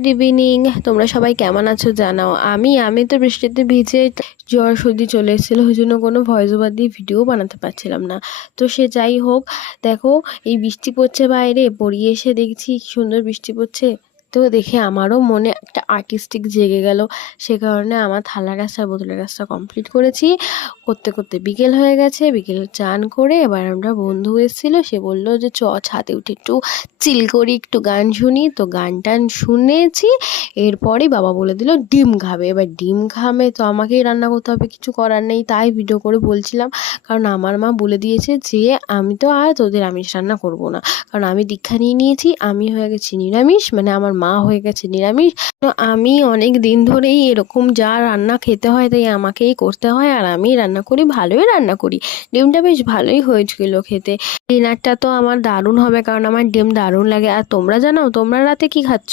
Good evening, তোমরা সবাই কেমন আছো জানাও। আমি তো বৃষ্টিতে ভিজে জ্বর সর্দি চলে এসেছিলো, ওই জন্য কোনো ভয়েস ওভার দিয়ে ভিডিও বানাতে পারছিলাম না। তো সে যাই হোক, দেখো এই বৃষ্টি পড়ছে বাইরে, পড়িয়ে এসে দেখছি কি সুন্দর বৃষ্টি পড়ছে। তো দেখে আমারও মনে একটা আর্টিস্টিক জেগে গেল। সে কারণে আমার থালা কাজটা বোতলের কাজটা কমপ্লিট করেছি। করতে করতে বিকেল হয়ে গেছে। বিকেল চান করে এবার আমরা বন্ধু এসেছিলো, সে বললো যে ছাদে উঠে একটু চিল করি, একটু গান শুনি। তো গান টান শুনেছি। এরপরেই বাবা বলে দিল ডিম খাবে। এবার ডিম খাবে তো আমাকেই রান্না করতে হবে, কিছু করার নেই। তাই ভিডিও করে বলছিলাম, কারণ আমার মা বলে দিয়েছে যে আমি তো আর তোদের আমিষ রান্না করব না, কারণ আমি দীক্ষা নিয়ে নিয়েছি। আমি হয়ে গেছি নিরামিষ, মানে আমার মা হয়ে গেছে নিরামিষ। তো আমি অনেক দিন ধরেই এরকম যা রান্না খেতে হয় তাই আমাকেই করতে হয়, আর আমি রান্না করি, ভালোই রান্না করি। ডিমটা বেশ ভালোই হয়েছিল খেতে। ডিনারটা তো আমার দারুণ হবে, কারণ আমার ডিম দারুণ লাগে। আর তোমরা জানাও, তোমরা রাতে কি খাচ্ছ?